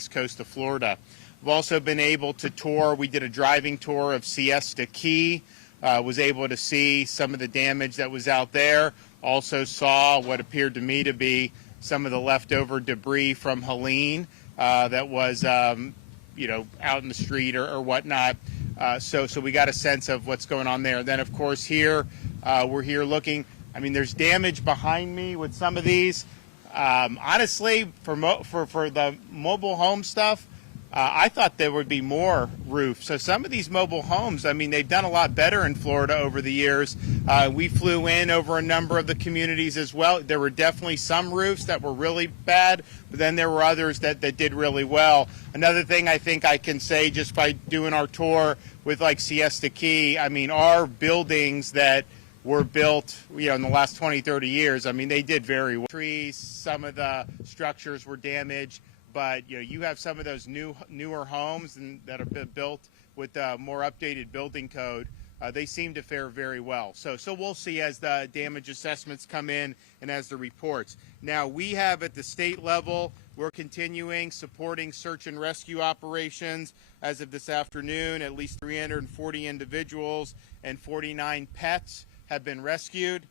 east coast of Florida. We've also been able to tour. We did a driving tour of Siesta Key, was able to see some of the damage that was out there. Also saw what appeared to me to be some of the leftover debris from Helene that was, out in the street or whatnot. So we got a sense of what's going on there. Then, of course, here we're here looking. I mean, there's damage behind me with some of these. Honestly, for the mobile home stuff, I thought there would be more roofs. So some of these mobile homes, I mean, they've done a lot better in Florida over the years. We flew in over a number of the communities as well. There were definitely some roofs that were really bad, but then there were others that did really well. Another thing I think I can say just by doing our tour with like Siesta Key, I mean, our buildings that were built, in the last 20, 30 years, I mean, they did very well. Trees, some of the structures were damaged. But you have some of those newer homes that have been built with more updated building code. They seem to fare very well. So we'll see as the damage assessments come in and as the reports. Now we have at the state level, we're continuing supporting search and rescue operations. As of this afternoon, at least 340 individuals and 49 pets have been rescued.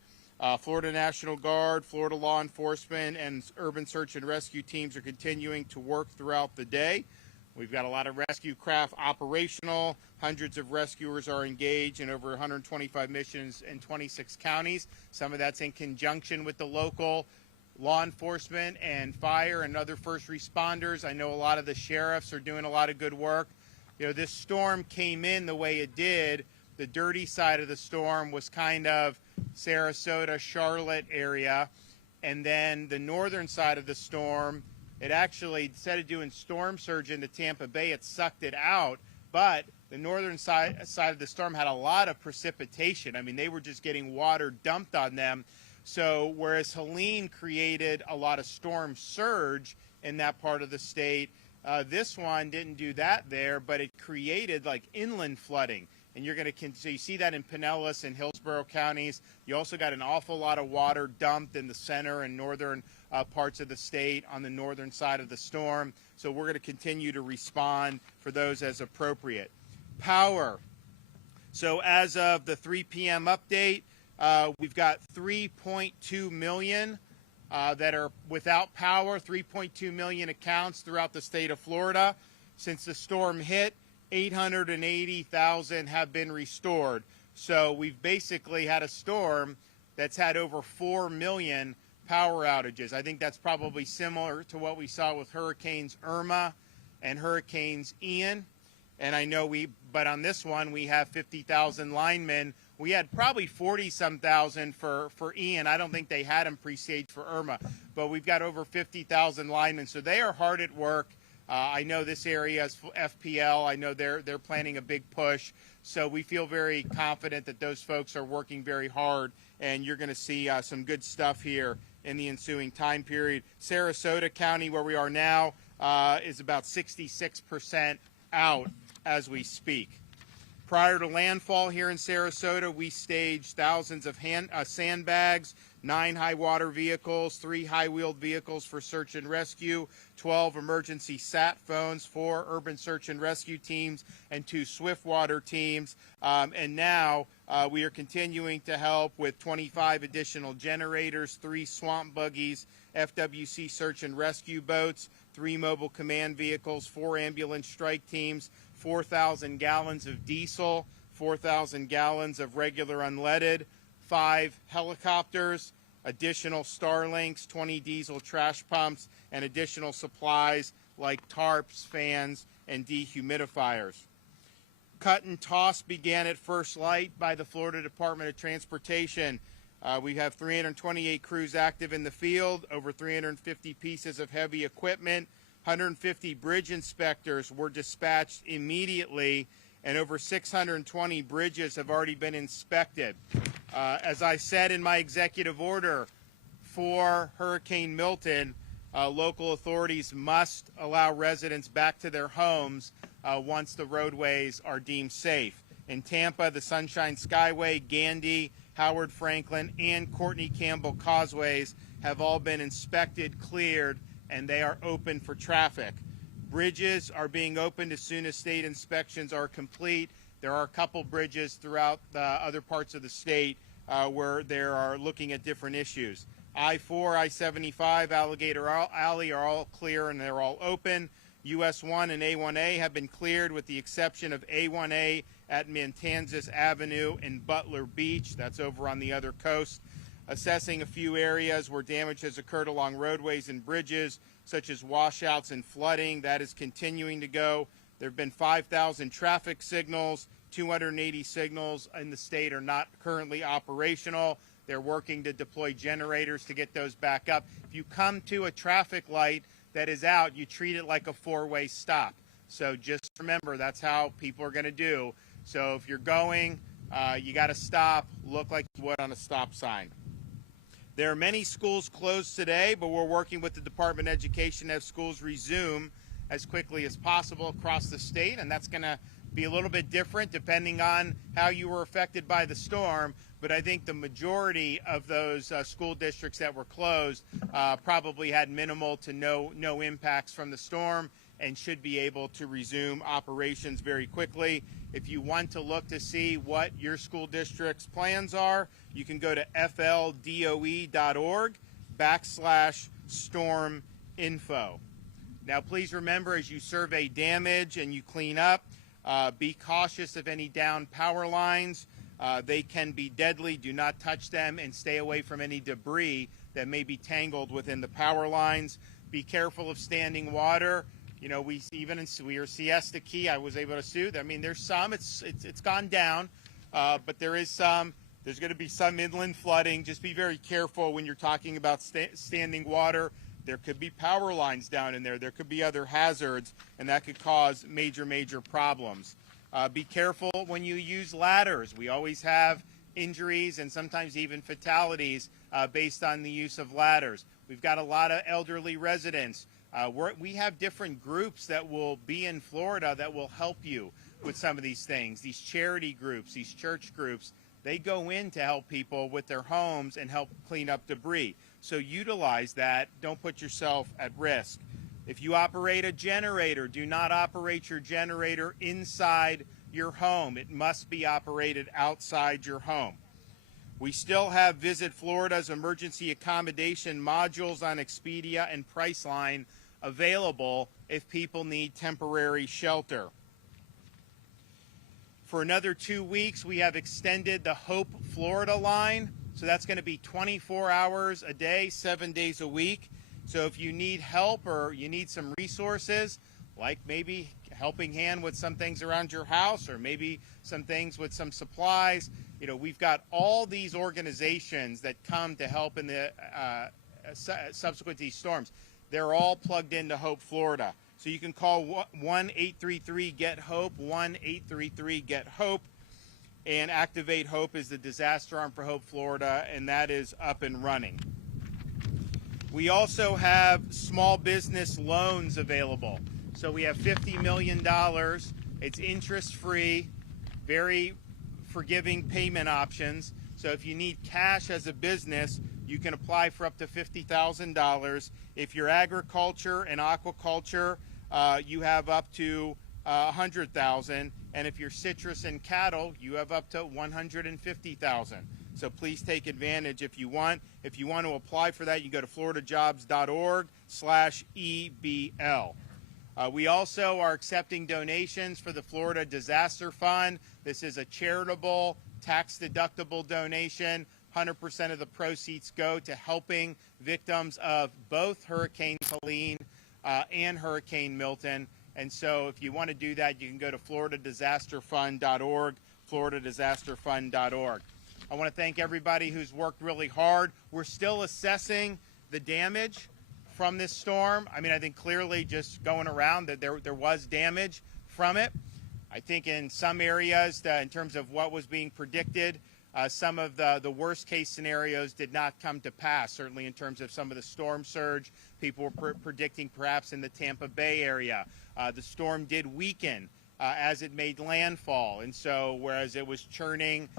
Florida National Guard, Florida law enforcement, and urban search and rescue teams are continuing to work throughout the day. We've got a lot of rescue craft operational. Hundreds of rescuers are engaged in over 125 missions in 26 counties. Some of that's in conjunction with the local law enforcement and fire and other first responders. I know a lot of the sheriffs are doing a lot of good work. This storm came in the way it did. The dirty side of the storm was kind of Sarasota, Charlotte area, and then the northern side of the storm, it actually, instead of doing storm surge into Tampa Bay, it sucked it out, but the northern side of the storm had a lot of precipitation. I mean, they were just getting water dumped on them. So whereas Helene created a lot of storm surge in that part of the state, this one didn't do that there, but it created like inland flooding. And you're going to, so you see that in Pinellas and Hillsborough counties. You also got an awful lot of water dumped in the center and northern parts of the state on the northern side of the storm. So we're going to continue to respond for those as appropriate. Power. So as of the 3 p.m. update, we've got 3.2 million that are without power, 3.2 million accounts throughout the state of Florida. Since the storm hit, 880,000 have been restored. So we've basically had a storm that's had over 4 million power outages. I think that's probably similar to what we saw with Hurricanes Irma and Hurricanes Ian. And I know but on this one, we have 50,000 linemen. We had probably 40-some thousand for Ian. I don't think they had them pre-staged for Irma, but we've got over 50,000 linemen. So they are hard at work. I know this area is FPL. I know they're planning a big push. So we feel very confident that those folks are working very hard, and you're going to see some good stuff here in the ensuing time period. Sarasota County, where we are now, is about 66% out as we speak. Prior to landfall here in Sarasota, we staged thousands of sandbags, 9 high-water vehicles, 3 high-wheeled vehicles for search and rescue, 12 emergency sat phones, 4 urban search and rescue teams, and 2 swiftwater teams. And now we are continuing to help with 25 additional generators, 3 swamp buggies, FWC search and rescue boats, 3 mobile command vehicles, 4 ambulance strike teams, 4,000 gallons of diesel, 4,000 gallons of regular unleaded, 5 helicopters, additional Starlinks, 20 diesel trash pumps, and additional supplies like tarps, fans, and dehumidifiers. Cut and toss began at first light by the Florida Department of Transportation. We have 328 crews active in the field, over 350 pieces of heavy equipment, 150 bridge inspectors were dispatched immediately, and over 620 bridges have already been inspected. As I said in my executive order for Hurricane Milton, local authorities must allow residents back to their homes once the roadways are deemed safe. In Tampa, the Sunshine Skyway, Gandy, Howard Franklin, and Courtney Campbell causeways have all been inspected, cleared, and they are open for traffic. Bridges are being opened as soon as state inspections are complete. There are a couple bridges throughout the other parts of the state where they are looking at different issues. I-4, I-75, Alligator Alley are all clear and they're all open. US 1 and A1A have been cleared with the exception of A1A at Matanzas Avenue and Butler Beach. That's over on the other coast. Assessing a few areas where damage has occurred along roadways and bridges, such as washouts and flooding. That is continuing to go. There have been 5,000 traffic signals. 280 signals in the state are not currently operational. They're working to deploy generators to get those back up. If you come to a traffic light that is out, you treat it like a four-way stop. So just remember, that's how people are going to do. So if you're going, you got to stop, look like you would on a stop sign. There are many schools closed today, but we're working with the Department of Education to have schools resume as quickly as possible across the state, and that's going to be a little bit different depending on how you were affected by the storm. But I think the majority of those school districts that were closed probably had minimal to no impacts from the storm and should be able to resume operations very quickly. If you want to look to see what your school district's plans are, you can go to fldoe.org/storm info. Now, please remember, as you survey damage and you clean up, be cautious of any downed power lines. They can be deadly. Do not touch them and stay away from any debris that may be tangled within the power lines. Be careful of standing water. You know, we were Siesta Key. I was able to sue. I mean, there's some. It's gone down, but there is some. There's going to be some inland flooding. Just be very careful when you're talking about standing water. There could be power lines down in there. There could be other hazards, and that could cause major problems. Be careful when you use ladders. We always have injuries and sometimes even fatalities based on the use of ladders. We've got a lot of elderly residents. We have different groups that will be in Florida that will help you with some of these things. These charity groups, these church groups, they go in to help people with their homes and help clean up debris. So utilize that. Don't put yourself at risk. If you operate a generator, do not operate your generator inside your home. It must be operated outside your home. We still have Visit Florida's emergency accommodation modules on Expedia and Priceline available if people need temporary shelter. For another 2 weeks, we have extended the Hope Florida line. So that's going to be 24 hours a day, 7 days a week. So if you need help or you need some resources, like maybe helping hand with some things around your house or maybe some things with some supplies, you know, we've got all these organizations that come to help in the subsequent to these storms. They're all plugged into Hope Florida. So you can call 1-833-GET-HOPE, 1-833-GET-HOPE, and Activate Hope is the disaster arm for Hope Florida, and that is up and running. We also have small business loans available. So we have $50 million. It's interest-free, very forgiving payment options. So if you need cash as a business, you can apply for up to $50,000. If you're agriculture and aquaculture, you have up to $100,000, and if you're citrus and cattle, you have up to $150,000. So please take advantage if you want. If you want to apply for that, you go to floridajobs.org/EBL. We also are accepting donations for the Florida Disaster Fund. This is a charitable, tax-deductible donation. 100% of the proceeds go to helping victims of both Hurricane Helene and Hurricane Milton. And so if you want to do that, you can go to floridadisasterfund.org, floridadisasterfund.org. I want to thank everybody who's worked really hard. We're still assessing the damage from this storm. I mean, I think clearly just going around that there was damage from it. I think in some areas, in terms of what was being predicted, some of the worst case scenarios did not come to pass, certainly in terms of some of the storm surge. People were predicting perhaps in the Tampa Bay area. The storm did weaken as it made landfall. And so whereas it was churning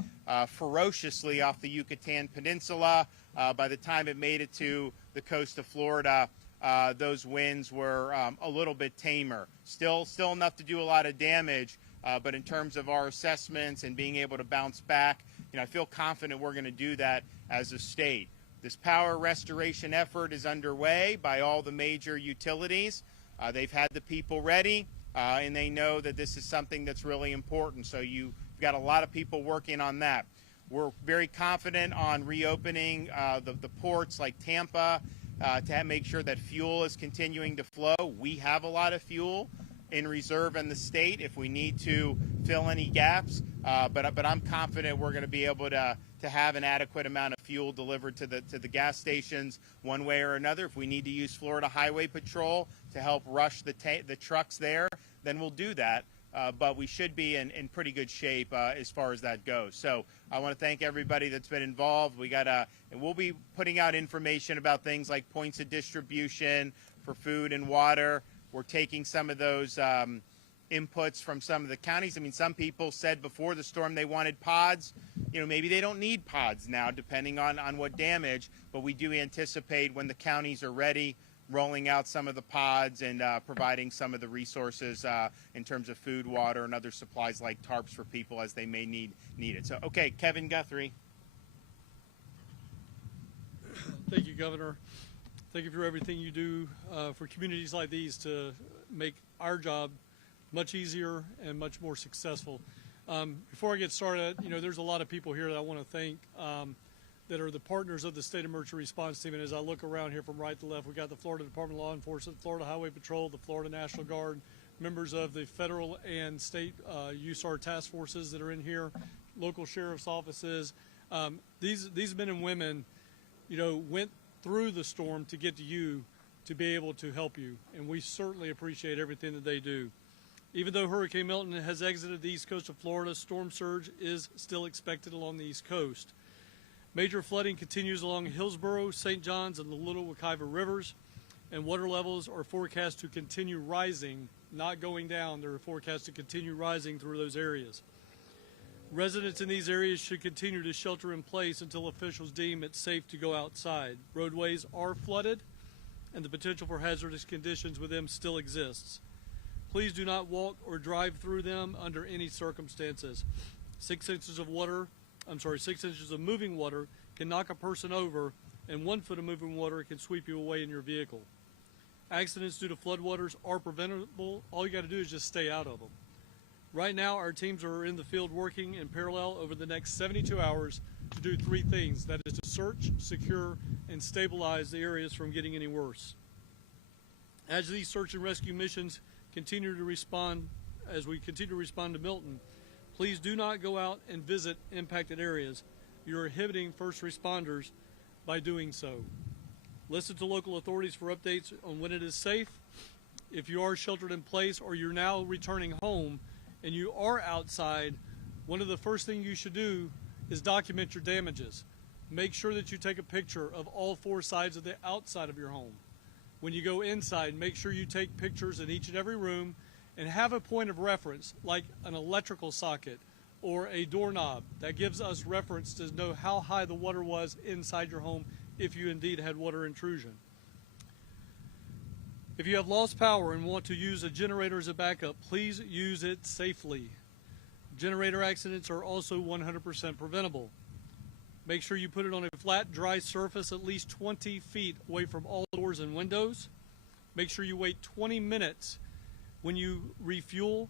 ferociously off the Yucatan Peninsula, by the time it made it to the coast of Florida, those winds were a little bit tamer. Still enough to do a lot of damage, but in terms of our assessments and being able to bounce back, I feel confident we're going to do that as a state. This power restoration effort is underway by all the major utilities. They've had the people ready, and they know that this is something that's really important. So you've got a lot of people working on that. We're very confident on reopening the ports like Tampa to make sure that fuel is continuing to flow. We have a lot of fuel in reserve in the state if we need to fill any gaps, but I'm confident we're going to be able to have an adequate amount of fuel delivered to the gas stations one way or another. If we need to use Florida Highway Patrol to help rush the trucks there, then we'll do that. But we should be in pretty good shape as far as that goes. So I want to thank everybody that's been involved. And we'll be putting out information about things like points of distribution for food and water. We're taking some of those inputs from some of the counties. I mean, some people said before the storm they wanted pods. Maybe they don't need pods now, depending on what damage. But we do anticipate when the counties are ready, rolling out some of the pods and providing some of the resources in terms of food, water, and other supplies like tarps for people as they may need it. So, okay, Kevin Guthrie. Thank you, Governor. Thank you for everything you do for communities like these to make our job much easier and much more successful. Before I get started, there's a lot of people here that I want to thank that are the partners of the State Emergency Response Team. And as I look around here from right to left, we've got the Florida Department of Law Enforcement, Florida Highway Patrol, the Florida National Guard, members of the federal and state USAR task forces that are in here, local sheriff's offices. These men and women, went through the storm to get to you to be able to help you. And we certainly appreciate everything that they do. Even though Hurricane Milton has exited the east coast of Florida, storm surge is still expected along the east coast. Major flooding continues along Hillsborough, St. Johns, and the Little Wekiva rivers, and water levels are forecast to continue rising, not going down. They're forecast to continue rising through those areas. Residents in these areas should continue to shelter in place until officials deem it safe to go outside. Roadways are flooded, and the potential for hazardous conditions with them still exists. Please do not walk or drive through them under any circumstances. 6 inches of moving water can knock a person over, and 1 foot of moving water can sweep you away in your vehicle. Accidents due to floodwaters are preventable. All you got to do is just stay out of them. Right now, our teams are in the field working in parallel over the next 72 hours to do 3 things. That is to search, secure, and stabilize the areas from getting any worse. As these search and rescue missions continue to respond to Milton, please do not go out and visit impacted areas. You are inhibiting first responders by doing so. Listen to local authorities for updates on when it is safe. If you are sheltered in place or you're now returning home and you are outside, one of the first things you should do is document your damages. Make sure that you take a picture of all 4 sides of the outside of your home. When you go inside, make sure you take pictures in each and every room and have a point of reference like an electrical socket or a doorknob. That gives us reference to know how high the water was inside your home if you indeed had water intrusion. If you have lost power and want to use a generator as a backup, please use it safely. Generator accidents are also 100% preventable. Make sure you put it on a flat, dry surface at least 20 feet away from all doors and windows. Make sure you wait 20 minutes when you refuel,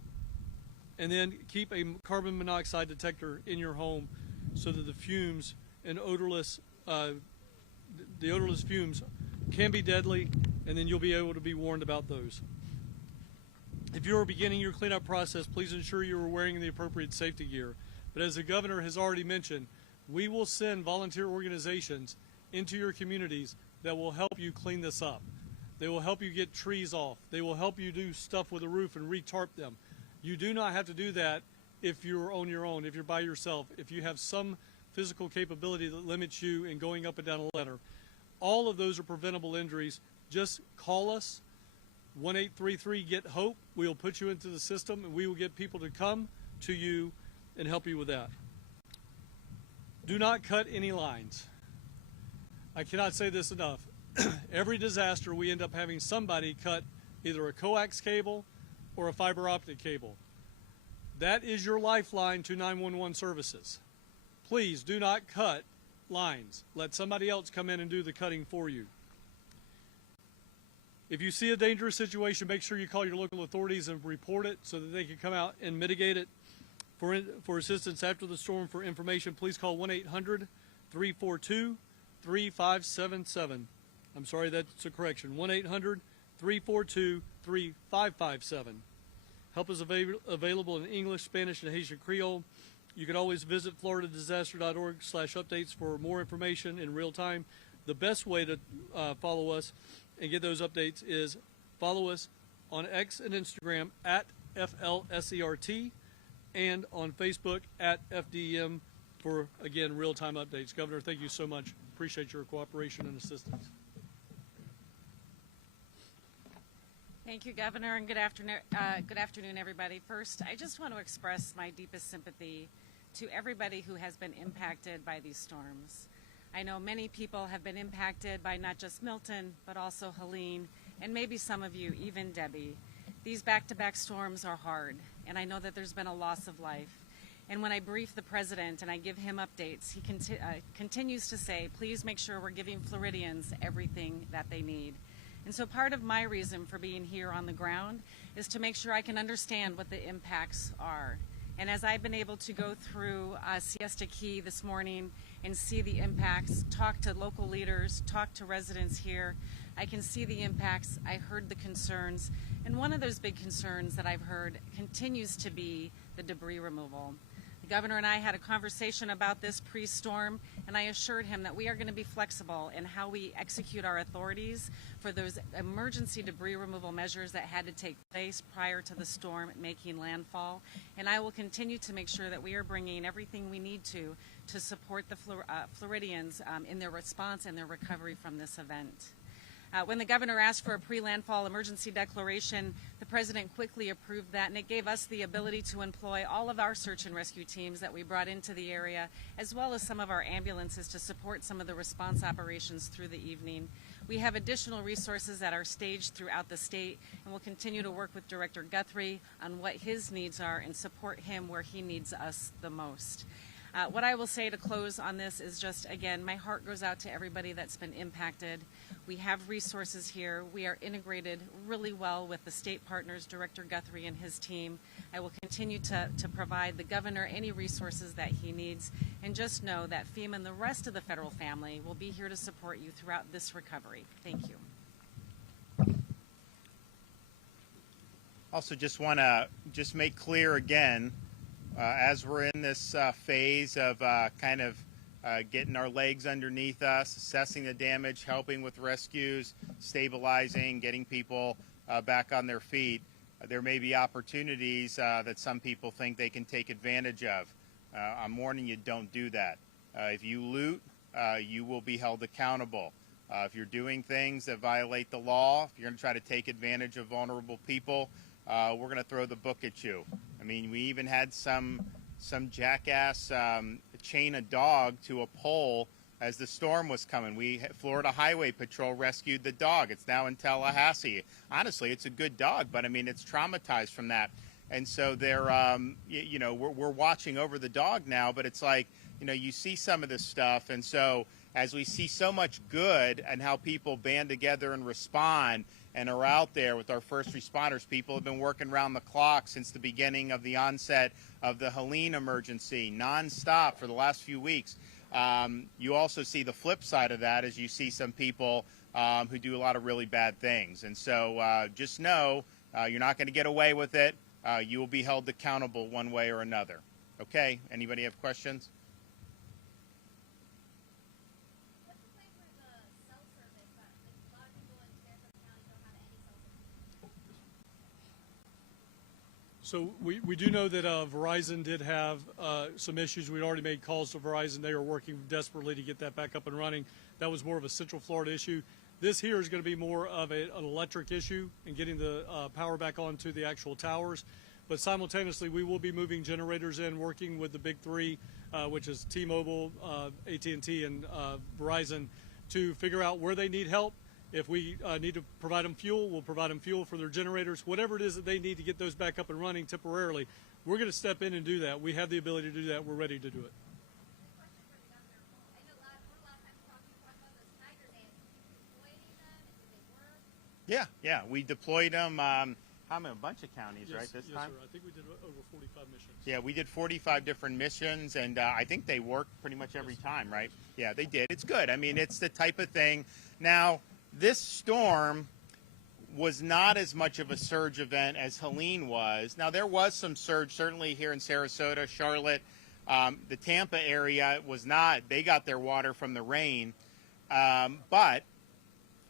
and then keep a carbon monoxide detector in your home so that the fumes and odorless fumes can be deadly, and then you'll be able to be warned about those. If you are beginning your cleanup process, please ensure you are wearing the appropriate safety gear. But as the governor has already mentioned, we will send volunteer organizations into your communities that will help you clean this up. They will help you get trees off. They will help you do stuff with the roof and re-tarp them. You do not have to do that if you're on your own, if you're by yourself, if you have some physical capability that limits you in going up and down a ladder. All of those are preventable injuries. Just call us, 1-833-GET-HOPE. We'll put you into the system, and we will get people to come to you and help you with that. Do not cut any lines. I cannot say this enough. every disaster, we end up having somebody cut either a coax cable or a fiber optic cable. That is your lifeline to 911 services. Please do not cut lines. Let somebody else come in and do the cutting for you. If you see a dangerous situation, make sure you call your local authorities and report it so that they can come out and mitigate it. For assistance after the storm, for information, please call 1-800-342-3577. I'm sorry, that's a correction. 1-800-342-3557. Help is available in English, Spanish, and Haitian Creole. You can always visit floridadisaster.org/updates for more information in real time. The best way to follow us and get those updates is follow us on X and Instagram at FLSERT and on Facebook at FDEM for, again, real-time updates. Governor, thank you so much. Appreciate your cooperation and assistance. Thank you, Governor, and good afternoon, everybody. First, I just want to express my deepest sympathy to everybody who has been impacted by these storms. I know many people have been impacted by not just Milton, but also Helene, and maybe some of you, even Debbie. These back-to-back storms are hard, and I know that there's been a loss of life. And when I brief the president and I give him updates, he continues to say, please make sure we're giving Floridians everything that they need. And so part of my reason for being here on the ground is to make sure I can understand what the impacts are. And as I've been able to go through Siesta Key this morning and see the impacts, talk to local leaders, talk to residents here, I can see the impacts. I heard the concerns. And one of those big concerns that I've heard continues to be the debris removal. The governor and I had a conversation about this pre-storm, and I assured him that we are going to be flexible in how we execute our authorities for those emergency debris removal measures that had to take place prior to the storm making landfall. And I will continue to make sure that we are bringing everything we need to support the Floridians in their response and their recovery from this event. When the governor asked for a pre-landfall emergency declaration, the president quickly approved that, and it gave us the ability to employ all of our search and rescue teams that we brought into the area, as well as some of our ambulances to support some of the response operations through the evening. We have additional resources that are staged throughout the state, and we'll continue to work with Director Guthrie on what his needs are and support him where he needs us the most. What I will say to close on this is just, again, my heart goes out to everybody that's been impacted. We have resources here. We are integrated really well with the state partners, Director Guthrie and his team. I will continue to provide the governor any resources that he needs. And just know that FEMA and the rest of the federal family will be here to support you throughout this recovery. Thank you. Also, just want to make clear again, as we're in this phase of getting our legs underneath us, assessing the damage, helping with rescues, stabilizing, getting people back on their feet, there may be opportunities that some people think they can take advantage of. I'm warning you, don't do that. If you loot, you will be held accountable. If you're doing things that violate the law, if you're going to try to take advantage of vulnerable people, we're going to throw the book at you. I mean, we even had some jackass chain a dog to a pole as the storm was coming. Florida Highway Patrol rescued the dog. It's now in Tallahassee. Honestly, it's a good dog, but I mean, it's traumatized from that. And so they're, we're watching over the dog now, but it's like, you see some of this stuff. And so as we see so much good and how people band together and respond and are out there with our first responders, people have been working around the clock since the beginning of the onset of the Helene emergency, nonstop for the last few weeks. You also see the flip side of that as you see some people who do a lot of really bad things. And so just know you're not going to get away with it. You will be held accountable one way or another. Okay, anybody have questions? What's the plan for the cell service? A lot of people in Tampa County don't have any cell service. So we do know that Verizon did have some issues. We'd already made calls to Verizon. They are working desperately to get that back up and running. That was more of a Central Florida issue. This here is going to be more of an electric issue and getting the power back onto the actual towers. But simultaneously, we will be moving generators in, working with the big three, which is T-Mobile, AT&T, and Verizon, to figure out where they need help If we need to provide them fuel, we'll provide them fuel for their generators. Whatever it is that they need to get those back up and running temporarily, we're going to step in and do that. We have the ability to do that. We're ready to do it. Yeah, we deployed them. A bunch of counties, Yes, right? This yes, time. sir. I think we did over 45 missions. Yeah, we did 45 different missions, and I think they worked pretty much every time, right? Yeah, they did. It's good. I mean, it's the type of thing. Now, this storm was not as much of a surge event as Helene was. Now, there was some surge, certainly here in Sarasota, Charlotte. The Tampa area was not. They got their water from the rain. But,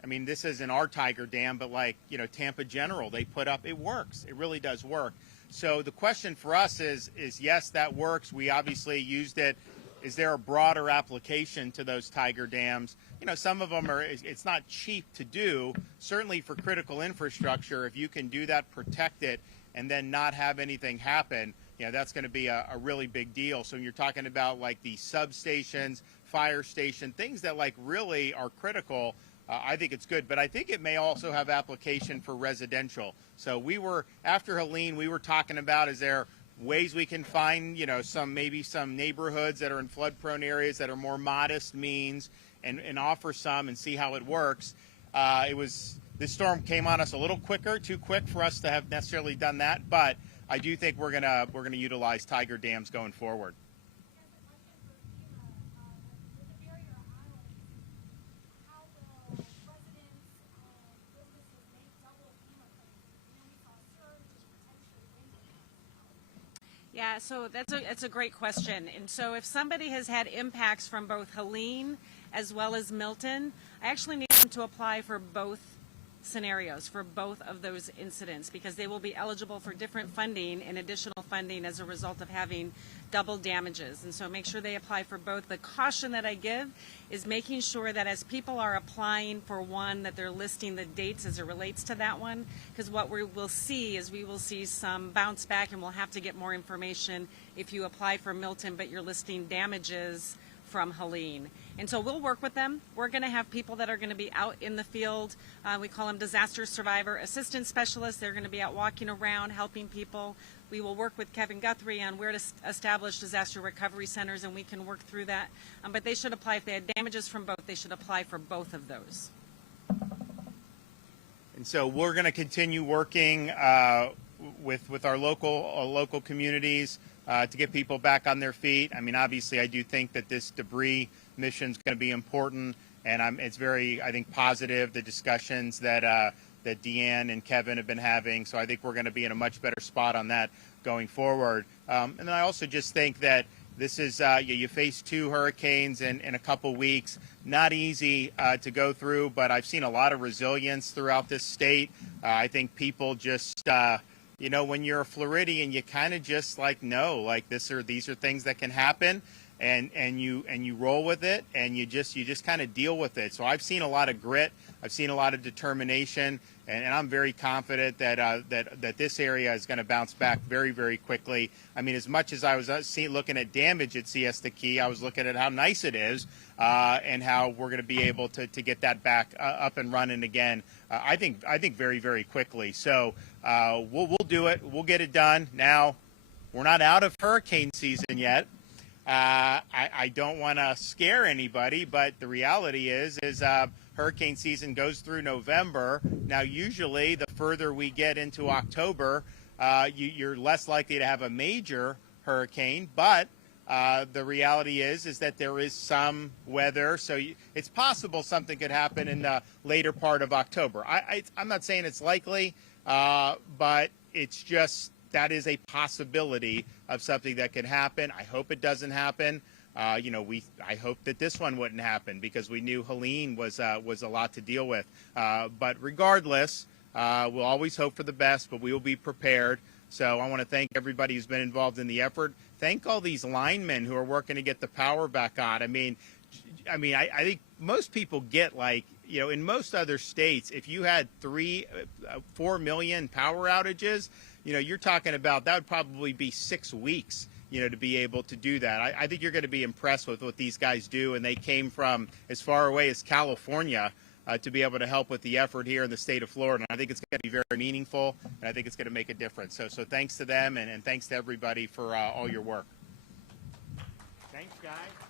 I mean, this isn't our Tiger Dam, but like, Tampa General, they put up, it works. It really does work. So the question for us is yes, that works. We obviously used it. Is there a broader application to those Tiger Dams? Some of them it's not cheap to do. Certainly for critical infrastructure, if you can do that, protect it, and then not have anything happen, that's going to be a really big deal. So you're talking about like the substations, fire station, things that like really are critical. I think it's good, but I think it may also have application for residential. So after Helene, we were talking about, is there ways we can find, maybe some neighborhoods that are in flood-prone areas that are more modest means and offer some and see how it works. This storm came on us a little quicker, too quick for us to have necessarily done that, but I do think we're gonna utilize Tiger Dams going forward. Yeah, so that's a great question. And so if somebody has had impacts from both Helene as well as Milton, I actually need them to apply for both scenarios, for both of those incidents, because they will be eligible for different funding and additional funding as a result of having double damages. And so make sure they apply for both. The caution that I give is making sure that as people are applying for one, that they're listing the dates as it relates to that one, because what we will see is we will see some bounce back, and we'll have to get more information if you apply for Milton but you're listing damages from Helene. And so we'll work with them. We're going to have people that are going to be out in the field. We call them disaster survivor assistance specialists. They're going to be out walking around helping people. We will work with Kevin Guthrie on where to establish disaster recovery centers, and we can work through that. But they should apply, if they had damages from both, they should apply for both of those. And so we're going to continue working with our local communities to get people back on their feet. I mean, obviously, I do think that this debris mission is going to be important, and it's very, I think, positive, the discussions that Deanne and Kevin have been having. So I think we're going to be in a much better spot on that going forward. And then I also just think that this is, you face two hurricanes in a couple weeks. Not easy to go through, but I've seen a lot of resilience throughout this state. I think people just, when you're a Floridian, you kind of just know, these are things that can happen. And you roll with it, and you just kind of deal with it. So I've seen a lot of grit, I've seen a lot of determination, and I'm very confident that this area is going to bounce back very, very quickly. I mean, as much as I was looking at damage at Siesta Key, I was looking at how nice it is and how we're going to be able to get that back up and running again. I think very, very quickly. So we'll do it. We'll get it done. Now, we're not out of hurricane season yet. I don't want to scare anybody, but the reality is hurricane season goes through November. Now, usually, the further we get into October, you're less likely to have a major hurricane. But the reality is that there is some weather, so it's possible something could happen in the later part of October. I'm not saying it's likely, but it's just. That is a possibility of something that could happen. I hope it doesn't happen. I hope that this one wouldn't happen because we knew Helene was a lot to deal with. But regardless, we'll always hope for the best, but we will be prepared. So I want to thank everybody who's been involved in the effort. Thank all these linemen who are working to get the power back on. I mean, I think most people get in most other states, if you had 4 million power outages, you're talking about that would probably be 6 weeks, to be able to do that. I think you're going to be impressed with what these guys do, and they came from as far away as California to be able to help with the effort here in the state of Florida. And I think it's going to be very meaningful, and I think it's going to make a difference. So thanks to them, and thanks to everybody for all your work. Thanks, guys.